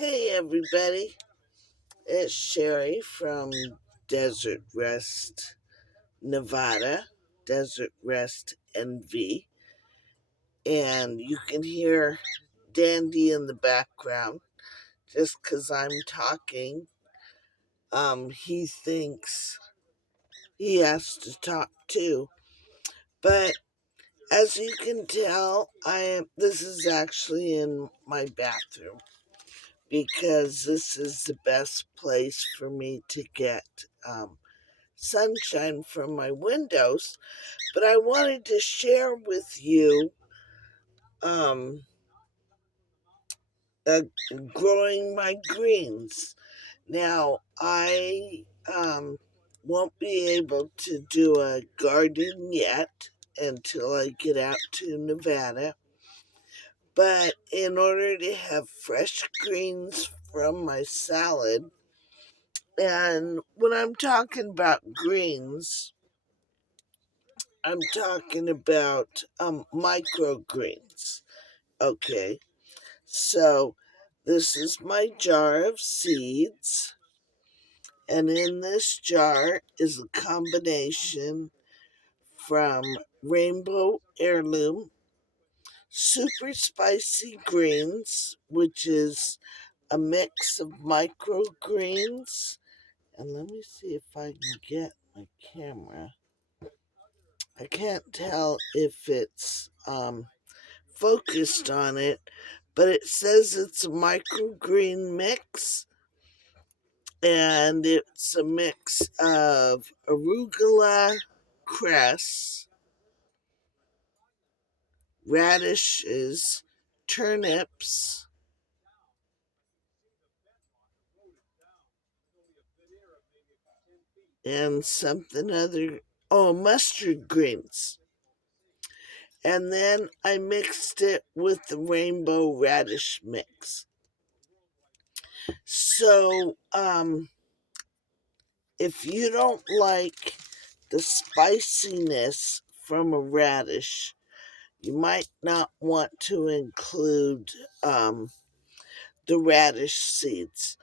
Hey everybody, it's Sherry from Desert Rest, Nevada, Desert Rest NV, and you can hear Dandy in the background just because I'm talking. He thinks he has to talk too, but as you can tell, this is actually in my bathroom because this is the best place for me to get sunshine from my windows. But I wanted to share with you um, uh, growing my greens. Now, I won't be able to do a garden yet until I get out to Nevada. But in order to have fresh greens from my salad, and when I'm talking about greens, I'm talking about microgreens. Okay, so this is my jar of seeds, and in this jar is a combination from rainbow heirloom, super spicy greens, which is a mix of microgreens. And let me see if I can get my camera. I can't tell if it's focused on it, but it says it's a microgreen mix, and it's a mix of arugula, cress, radishes, turnips, and something other. Oh, mustard greens. And then I mixed it with the rainbow radish mix. So, if you don't like the spiciness from a radish, you might not want to include the radish seeds.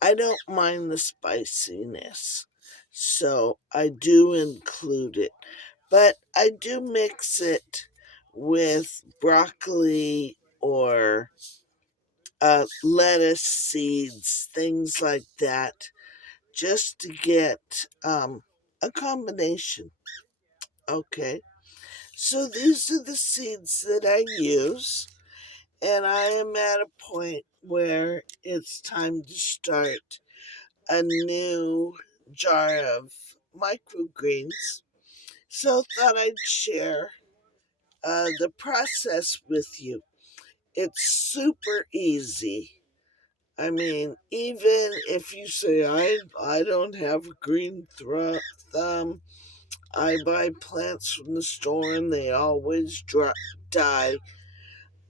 I don't mind the spiciness, so I do include it. But I do mix it with broccoli or lettuce seeds, things like that, just to get a combination. Okay, so these are the seeds that I use, and I am at a point where it's time to start a new jar of microgreens. So thought I'd share the process with you. It's super easy. I mean, even if you say I don't have a green thumb, I buy plants from the store and they always die.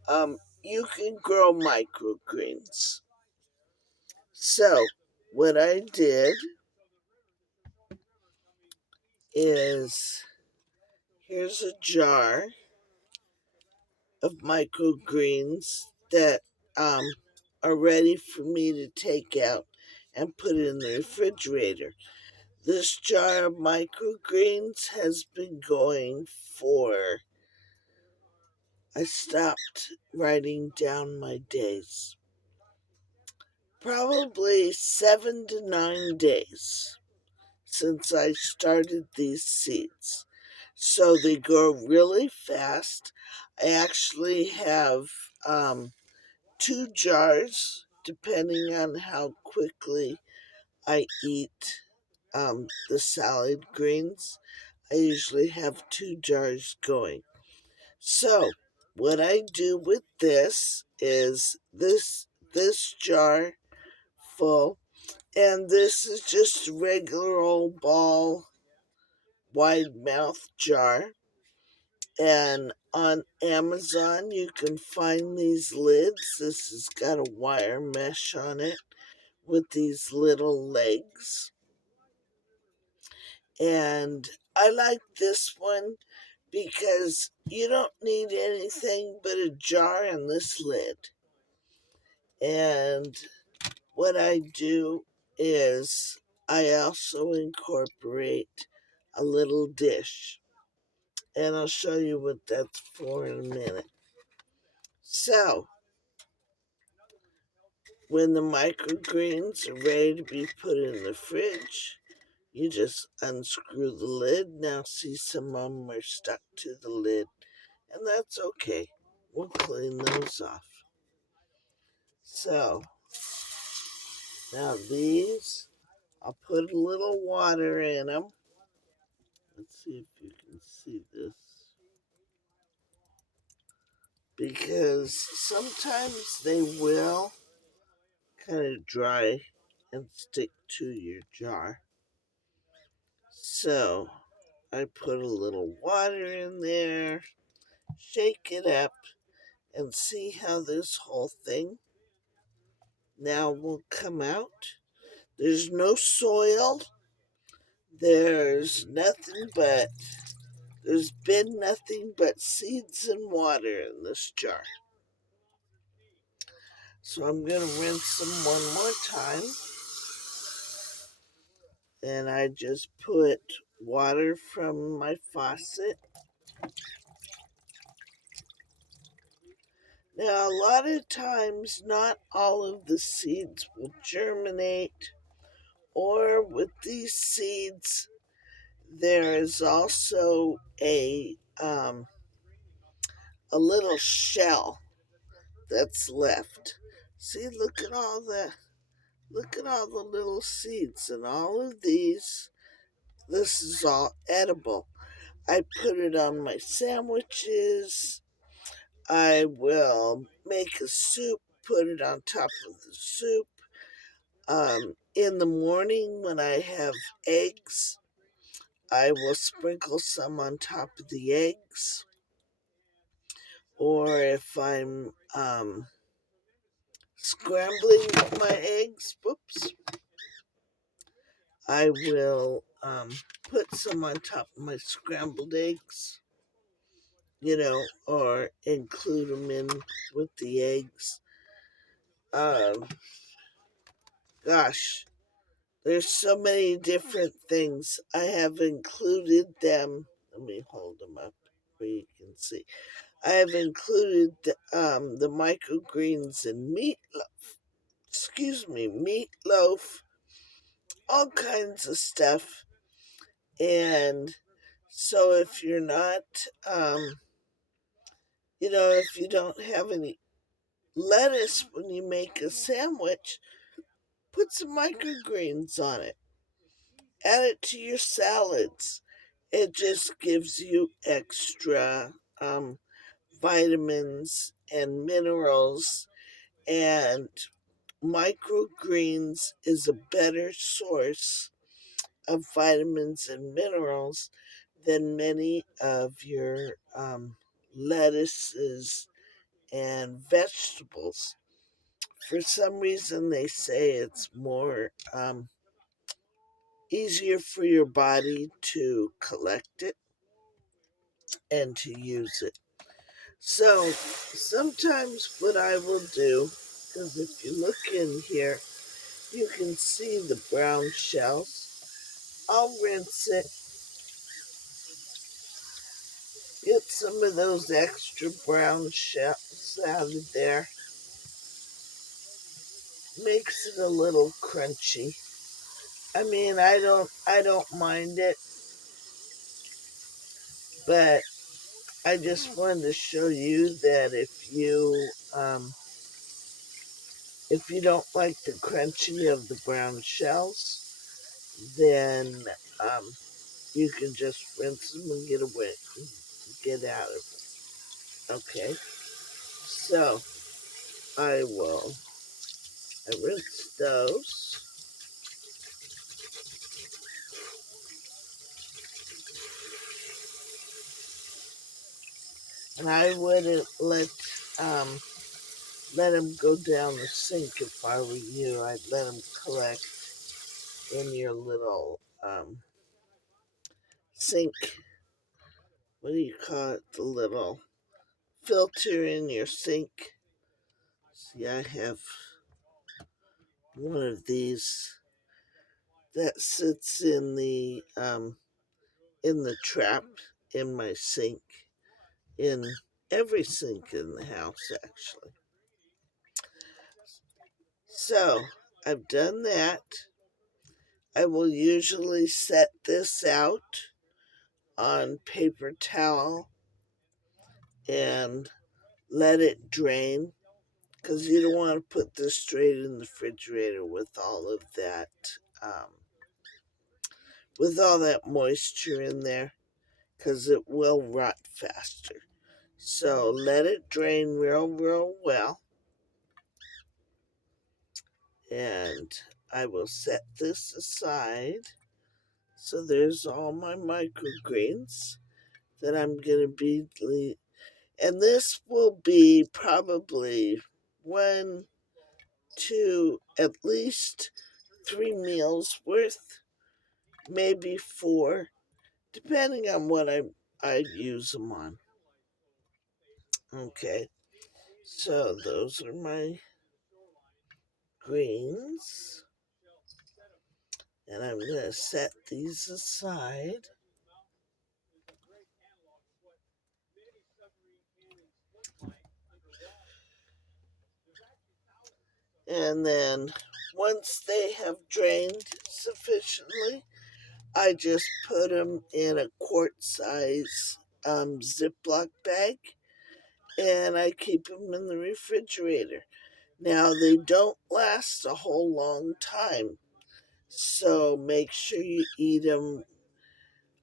You can grow microgreens. So, what I did is here's a jar of microgreens that um, are ready for me to take out and put in the refrigerator. This jar of microgreens has been going for, I stopped writing down my days, probably 7 to 9 days since I started these seeds. So they grow really fast. I actually have 2 jars, depending on how quickly I eat the salad greens. I usually have 2 jars going. So what I do with this is this jar full, and this is just a regular old ball wide mouth jar. And on Amazon you can find these lids. This has got a wire mesh on it with these little legs. And I like this one because you don't need anything but a jar and this lid. And what I do is I also incorporate a little dish, and I'll show you what that's for in a minute. So, when the microgreens are ready to be put in the fridge, you just unscrew the lid. Now, see, some of them are stuck to the lid, and that's okay. We'll clean those off. So, now these, I'll put a little water in them. Let's see if you can see this. Because sometimes they will kind of dry and stick to your jar. So I put a little water in there, shake it up, and see how this whole thing now will come out. There's no soil. There's nothing but, there's been nothing but seeds and water in this jar. So I'm going to rinse them one more time. And I just put water from my faucet. Now, a lot of times, not all of the seeds will germinate, or with these seeds, there is also a little shell that's left. See, look at all the little seeds, and all of these. This is all edible. I put it on my sandwiches. I will make a soup, put it on top of the soup. In the morning when I have eggs, I will sprinkle some on top of the eggs. Or if I'm scrambling my eggs, I will put some on top of my scrambled eggs, or include them in with the eggs. Um, Gosh, there's so many different things. I have included them. Let me hold them up where you can see. I have included the microgreens in meatloaf. Excuse me, meatloaf, all kinds of stuff. And so if you're not, if you don't have any lettuce when you make a sandwich, put some microgreens on it. Add it to your salads. It just gives you extra vitamins and minerals, and microgreens is a better source of vitamins and minerals than many of your lettuces and vegetables. For some reason, they say it's more easier for your body to collect it and to use it. So sometimes what I will do, because if you look in here, you can see the brown shells. I'll rinse it, get some of those extra brown shells out of there. Makes it a little crunchy. I mean, I don't mind it, but I just wanted to show you that if you don't like the crunchy of the brown shells, then you can just rinse them and get out of them. Okay, so I rinse those. And I wouldn't let them go down the sink if I were you. I'd let them collect in your little sink. What do you call it? The little filter in your sink. See, I have one of these that sits in the trap in my sink, in every sink in the house actually. So I've done that. I will usually set this out on paper towel and let it drain, because you don't want to put this straight in the refrigerator with all of that, um, with all that moisture in there, because it will rot faster. So let it drain real well, and I will set this aside. So there's all my microgreens that I'm going to be, and this will be probably 1, 2, at least 3 meals worth, maybe 4, depending on what I use them on. Okay, so those are my greens, and I'm going to set these aside. And then once they have drained sufficiently, I just put them in a quart size Ziploc bag, and I keep them in the refrigerator. Now, they don't last a whole long time, so make sure you eat them.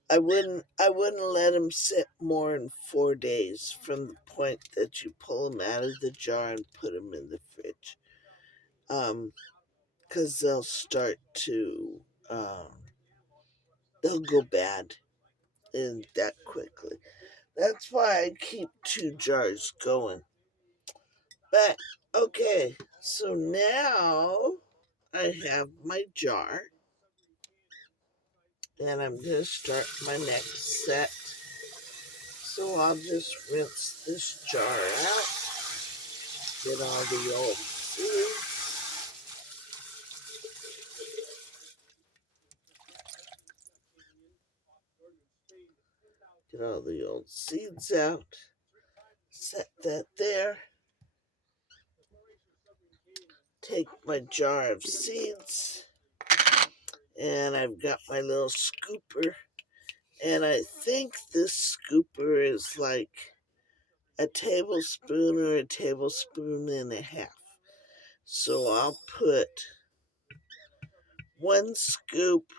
I wouldn't let them sit more than 4 days from the point that you pull them out of the jar and put them in the fridge. Because they'll start to, they'll go bad in that quickly. That's why I keep 2 jars going. But, okay, so now I have my jar, and I'm going to start my next set. So I'll just rinse this jar out, get all the old seeds, out, set that there, take my jar of seeds, and I've got my little scooper, and I think this scooper is like a tablespoon or a tablespoon and a half. So I'll put 1 scoop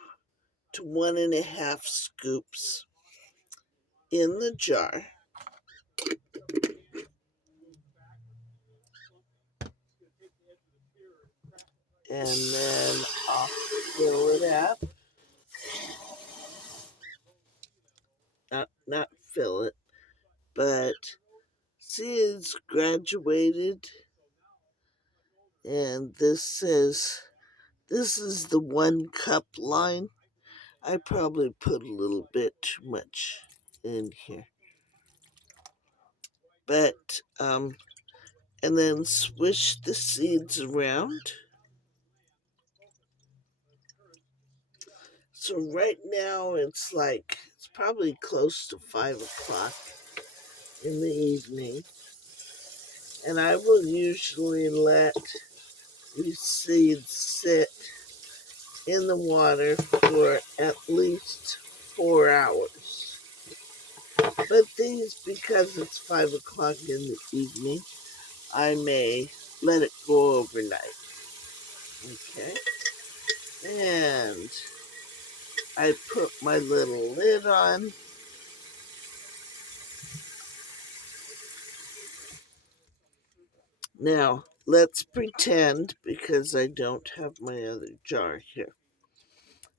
to 1.5 scoops in the jar, and then I'll fill it up. Not fill it, but see, it's graduated, and this is the 1 cup line. I probably put a little bit too much in here, but and then swish the seeds around. So right now it's probably close to 5 o'clock in the evening, and I will usually let these seeds sit in the water for at least 4 hours. But these, because it's 5 o'clock in the evening, I may let it go overnight. Okay? And I put my little lid on. Now, let's pretend, because I don't have my other jar here,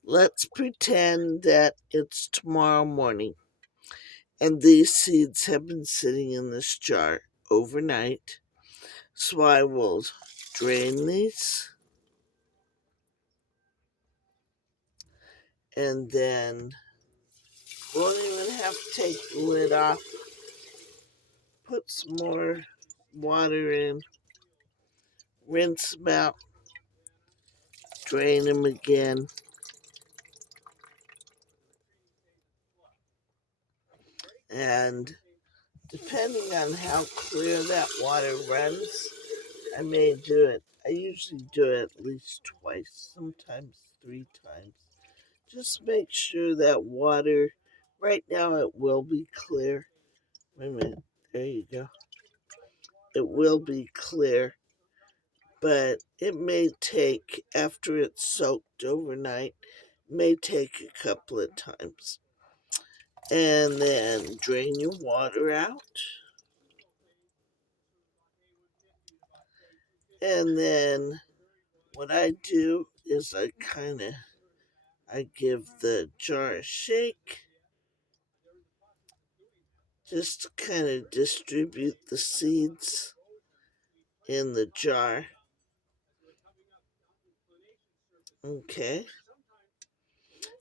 let's pretend that it's tomorrow morning, and these seeds have been sitting in this jar overnight. So I will drain these, and then won't even have to take the lid off. Put some more water in, rinse them out, drain them again. And depending on how clear that water runs, I may do it. I usually do it at least twice, sometimes 3 times. Just make sure that water, right now it will be clear. Wait a minute, there you go. It will be clear, but it may take, after it's soaked overnight, may take a couple of times. And then drain your water out. And then what I do is I give the jar a shake, just to kind of distribute the seeds in the jar. Okay.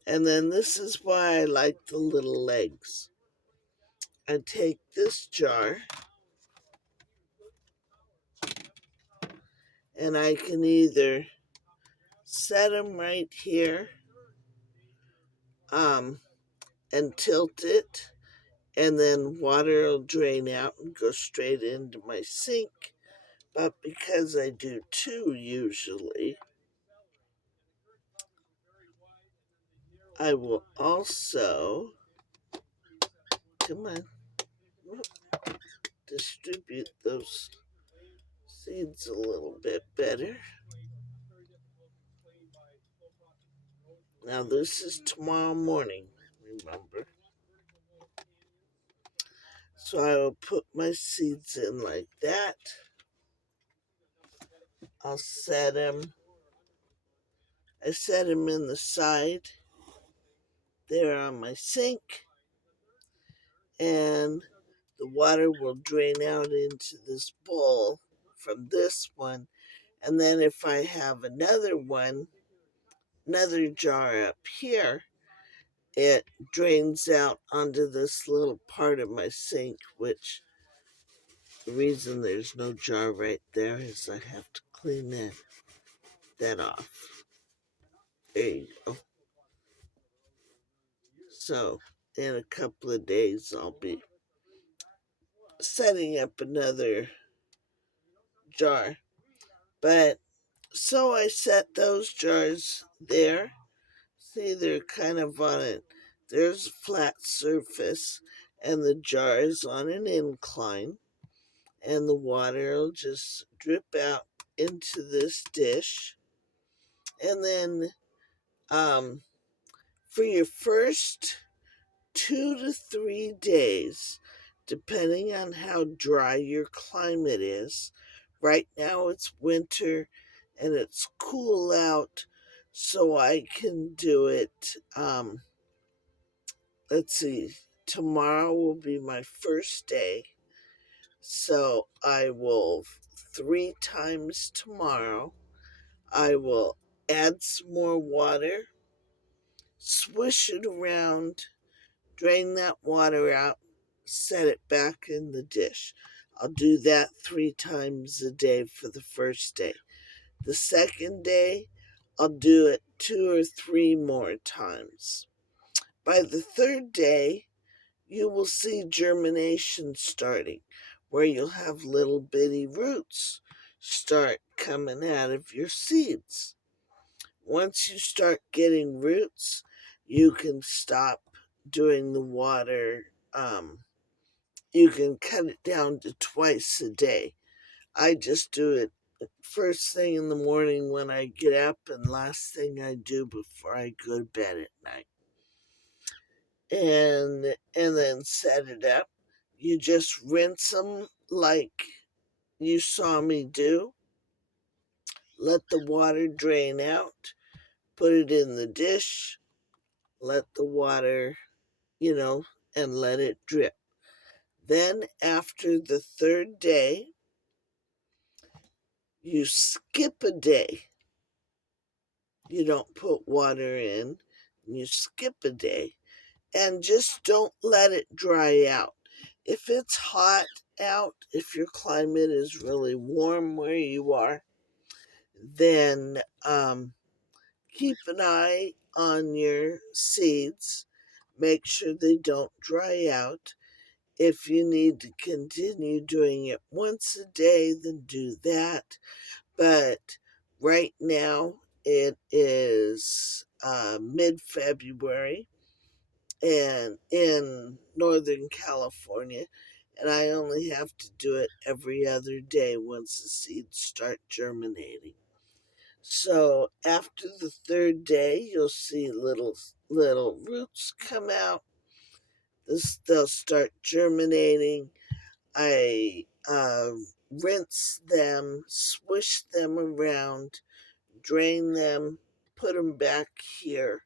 And then this is why I like the little legs. I take this jar and I can either set them right here and tilt it, and then water will drain out and go straight into my sink. But because I do two usually, I will also, come on, distribute those seeds a little bit better. Now this is tomorrow morning, remember. So I will put my seeds in like that. I'll set them. I set them in the side there on my sink, and the water will drain out into this bowl from this one. And then if I have another one, another jar up here, it drains out onto this little part of my sink, which the reason there's no jar right there is I have to clean that off. There you go. So in a couple of days, I'll be setting up another jar. But so I set those jars there. See, they're kind of on it. There's a flat surface, and the jar is on an incline, and the water will just drip out into this dish. And then for your first 2 to 3 days, depending on how dry your climate is. Right now it's winter and it's cool out, so I can do it. Let's see, tomorrow will be my first day, so I will 3 times tomorrow. I will add some more water, swish it around, drain that water out, set it back in the dish. I'll do that 3 times a day for the first day. The second day, I'll do it 2 or 3 more times. By the third day, you will see germination starting, where you'll have little bitty roots start coming out of your seeds. Once you start getting roots, you can stop doing the water. You can cut it down to twice a day. I just do it first thing in the morning when I get up, and last thing I do before I go to bed at night. And then set it up. You just rinse them like you saw me do. Let the water drain out. Put it in the dish. Let the water, and let it drip. Then after the third day, you skip a day. You don't put water in. You skip a day. And just don't let it dry out. If it's hot out, if your climate is really warm where you are, then keep an eye on your seeds. Make sure they don't dry out. If you need to continue doing it once a day, then do that. But right now it is mid-February and in Northern California, and I only have to do it every other day once the seeds start germinating. So after the third day, you'll see little roots come out. They'll start germinating. I rinse them, swish them around, drain them, put them back here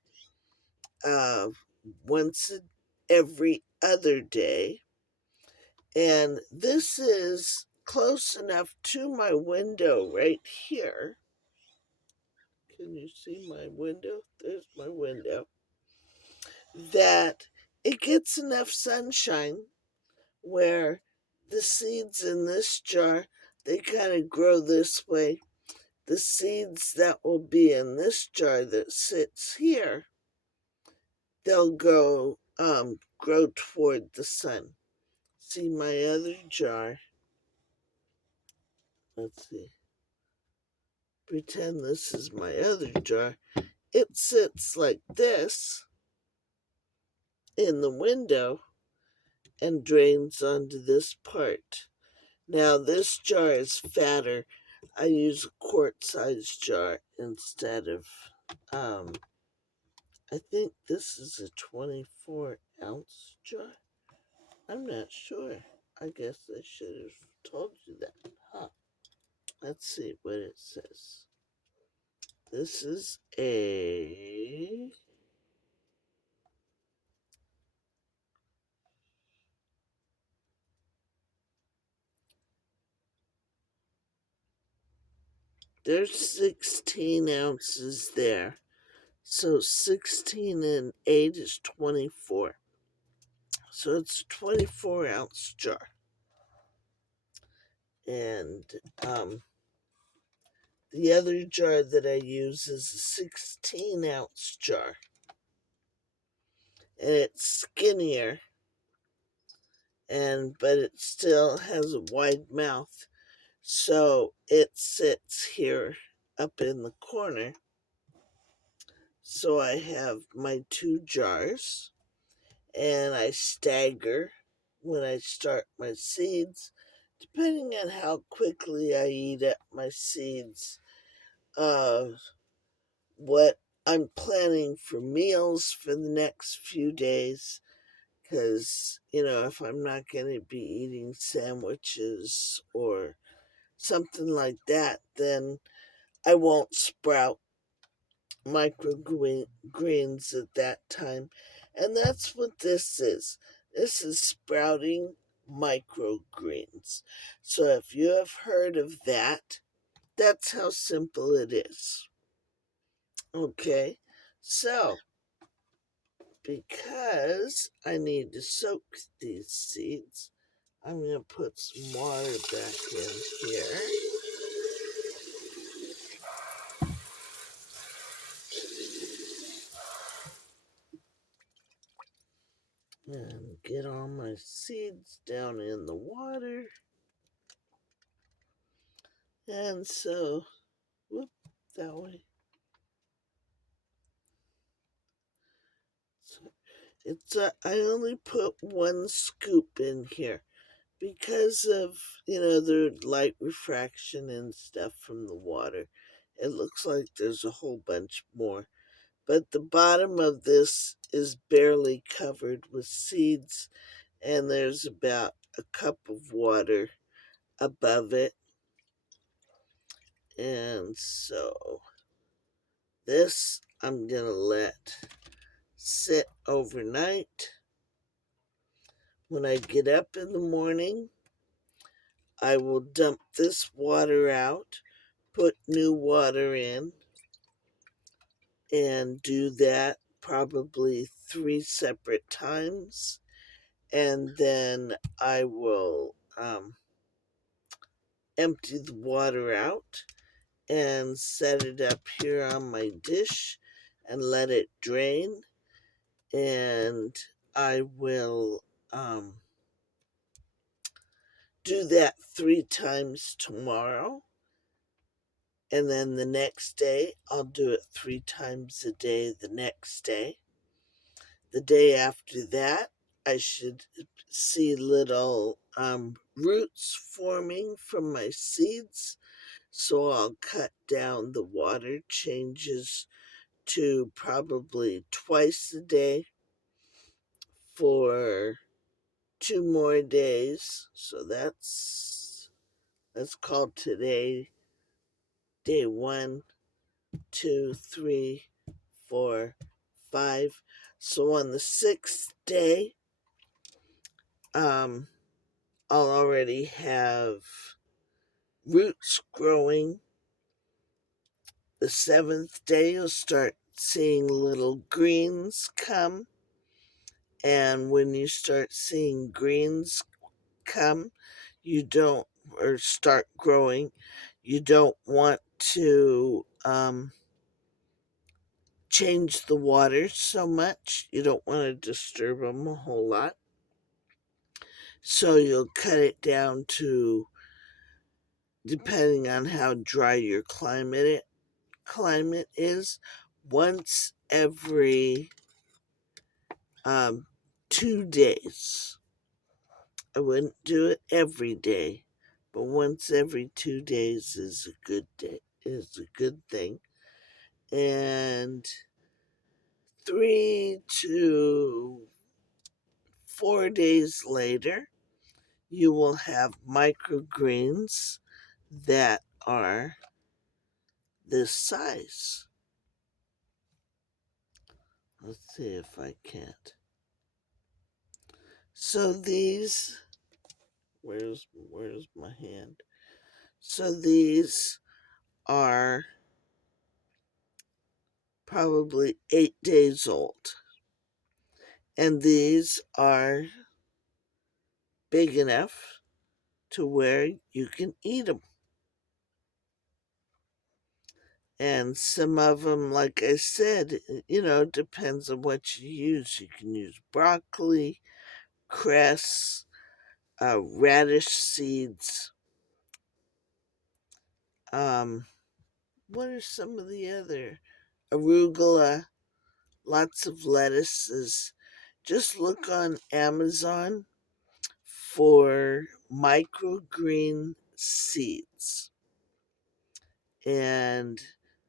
uh, once every other day. And this is close enough to my window right here. Can you see my window? There's my window. That it gets enough sunshine where the seeds in this jar, they kind of grow this way. The seeds that will be in this jar that sits here, they'll grow toward the sun. See my other jar. Let's see. Pretend this is my other jar. It sits like this in the window and drains onto this part. Now this jar is fatter. I use a quart-sized jar instead of, I think this is a 24-ounce jar. I'm not sure. I guess I should have told you that. Huh. Let's see what it says. This is there's 16 ounces there. So 16 and 8 is 24. So it's a 24-ounce jar. And the other jar that I use is a 16-ounce jar. And it's skinnier, but it still has a wide mouth. So it sits here up in the corner. So I have my two jars, and I stagger when I start my seeds, depending on how quickly I eat up my seeds, what I'm planning for meals for the next few days. Because, if I'm not going to be eating sandwiches or something like that, then I won't sprout microgreens at that time. And that's what this is. This is sprouting microgreens. So if you have heard of that, that's how simple it is. Okay, so because I need to soak these seeds, I'm going to put some water back in here. And get all my seeds down in the water. And so, that way. So I only put one scoop in here because of, the light refraction and stuff from the water. It looks like there's a whole bunch more. But the bottom of this is barely covered with seeds, and there's about a cup of water above it. And so this I'm going to let sit overnight. When I get up in the morning, I will dump this water out, put new water in, and do that probably 3 separate times. And then I will empty the water out and set it up here on my dish and let it drain. And I will do that 3 times tomorrow. And then the next day, I'll do it 3 times a day the next day. The day after that, I should see little roots forming from my seeds. So I'll cut down the water changes to probably twice a day for 2 more days. So that's called today day 1, 2, 3, 4, 5. So on the 6th day, I'll already have roots growing. The 7th day, you'll start seeing little greens come. And when you start seeing greens come, you don't, or start growing, you don't want to change the water so much. You don't want to disturb them a whole lot. So you'll cut it down to, depending on how dry your climate is, once every 2 days. I wouldn't do it every day, but once every 2 days is a good thing. And 3 to 4 days later, you will have microgreens that are this size. Let's see if I can't. So these, where's my hand? So these are probably 8 days old. And these are big enough to where you can eat them. And some of them, like I said, depends on what you use. You can use broccoli, cress, radish seeds. What are some of the other? Arugula, lots of lettuces. Just look on Amazon for microgreen seeds. And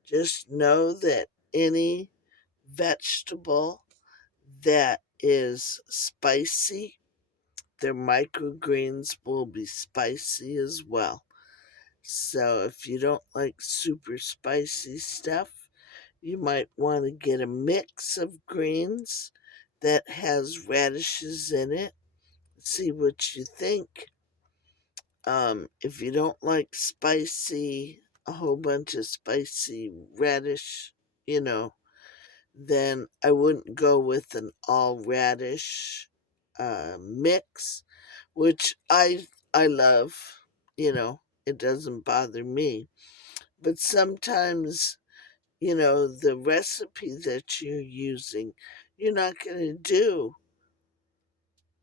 just know that any vegetable that is spicy, their microgreens will be spicy as well. So if you don't like super spicy stuff, you might want to get a mix of greens that has radishes in it. See what you think. If you don't like a whole bunch of spicy radish, then I wouldn't go with an all radish mix, which I love. It doesn't bother me. But sometimes, the recipe that you're using, you're not going to do.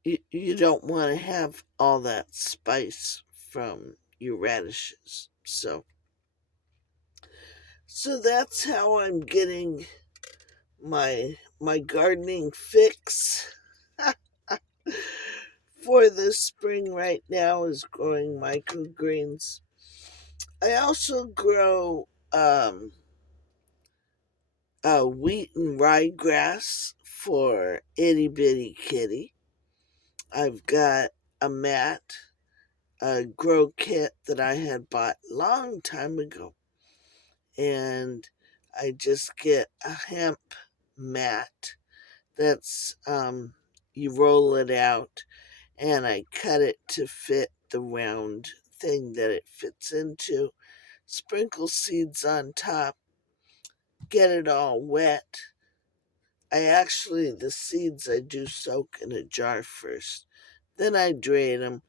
You don't want to have all that spice from your radishes. So that's how I'm getting my gardening fix for this spring right now is growing microgreens. I also grow wheat and ryegrass for itty bitty kitty. I've got a mat, a grow kit that I had bought long time ago, and I just get a hemp mat that's you roll it out, and I cut it to fit the round thing that it fits into, sprinkle seeds on top, get it all wet. The seeds I do soak in a jar first, then I drain them,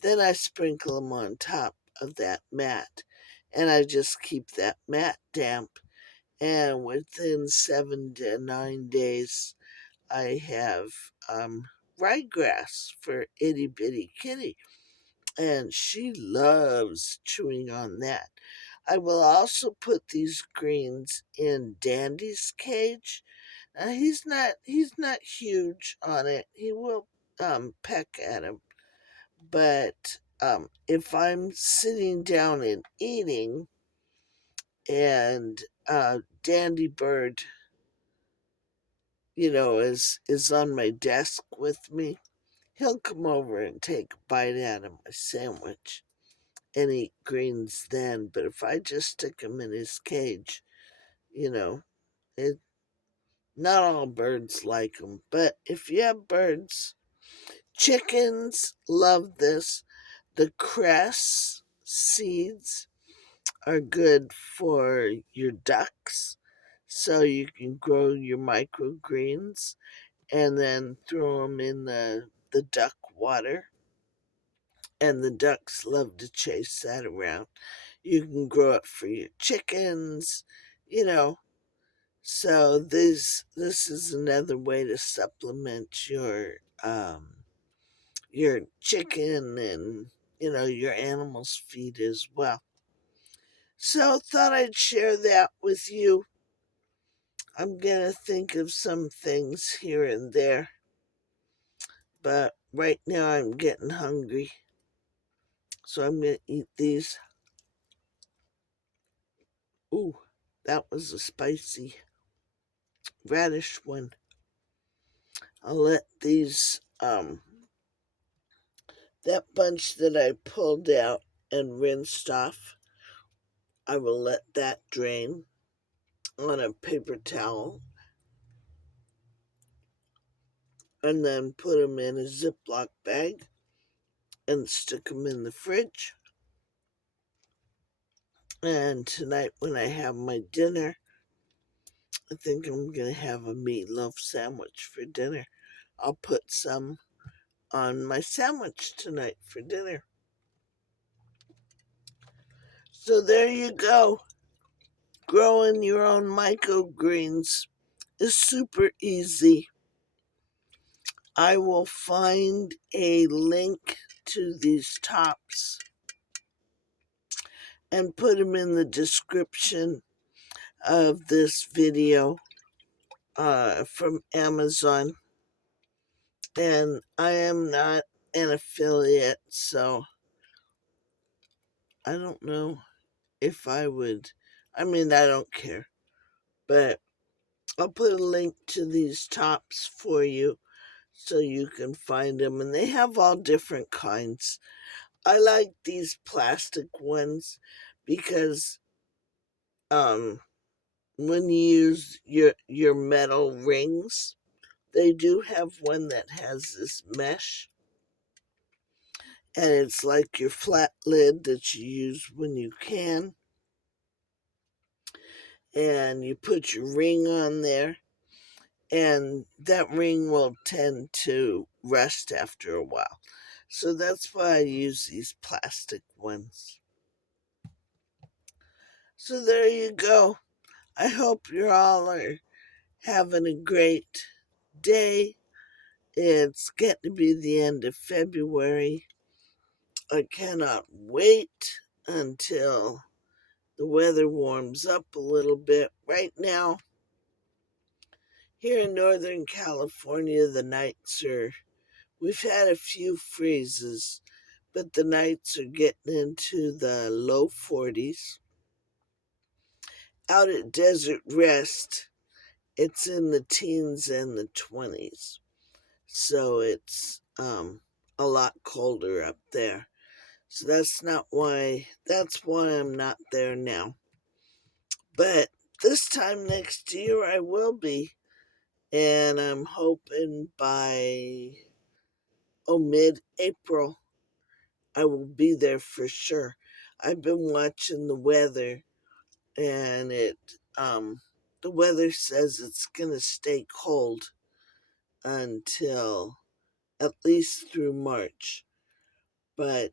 then I sprinkle them on top of that mat, and I just keep that mat damp. And within 7 to 9 days, I have ryegrass for itty bitty kitty, and she loves chewing on that. I will also put these greens in Dandy's cage. He's not huge on it. He will peck at him, but if I'm sitting down and eating, and Dandy Bird, is on my desk with me, he'll come over and take a bite out of my sandwich and eat greens then. But if I just stick him in his cage, you know, it not all birds like them. But if you have birds, chickens love this. The cress seeds are good for your ducks, so you can grow your microgreens and then throw them in the duck water. And the ducks love to chase that around. You can grow it for your chickens, you know. So this is another way to supplement your chicken and your animals' feed as well. So thought I'd share that with you. I'm gonna think of some things here and there, but right now I'm getting hungry. So I'm gonna eat these. Ooh, that was a spicy radish one. I'll let these that bunch that I pulled out and rinsed off, I will let that drain on a paper towel and then put them in a Ziploc bag and stick them in the fridge. And tonight, when I have my dinner, I think I'm going to have a meatloaf sandwich for dinner. I'll put some on my sandwich tonight for dinner. So there you go. Growing your own microgreens is super easy. I will find a link to these tops and put them in the description of this video from Amazon. And I am not an affiliate, so I don't know if I would. I mean, I don't care. But I'll put a link to these tops for you so you can find them. And they have all different kinds. I like these plastic ones because when you use your metal rings, they do have one that has this mesh, and it's like your flat lid that you use when you can, and you put your ring on there, and that ring will tend to rust after a while. So that's why I use these plastic ones. So there you go. I hope you all are having a great day. It's getting to be the end of February. I cannot wait until the weather warms up a little bit. Right now, here in Northern California, we've had a few freezes, but the nights are getting into the low 40s. Out at Desert Rest, it's in the teens and the 20s. So it's a lot colder up there. So that's why I'm not there now. But this time next year I will be, and I'm hoping by mid-April I will be there for sure. I've been watching the weather, and the weather says it's gonna stay cold until at least through March. But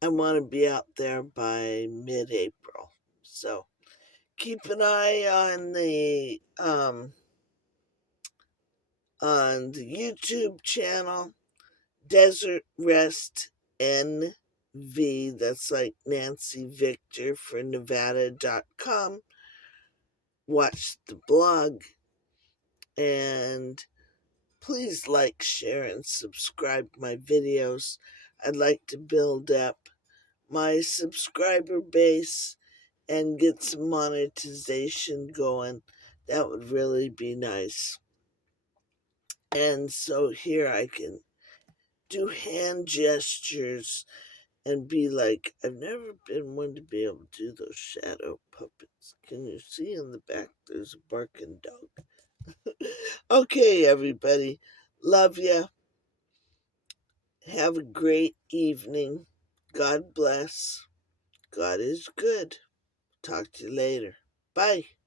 I want to be out there by mid-April. So keep an eye on the YouTube channel, Desert Rest NV. That's like Nancy Victor for Nevada.com. Watch the blog, and please like, share, and subscribe my videos. I'd like to build up my subscriber base and get some monetization going. That would really be nice. And so here I can do hand gestures and be like, I've never been one to be able to do those shadow puppets. Can you see in the back there's a barking dog? Okay, everybody. Love ya. Have a great evening. God bless. God is good. Talk to you later. Bye.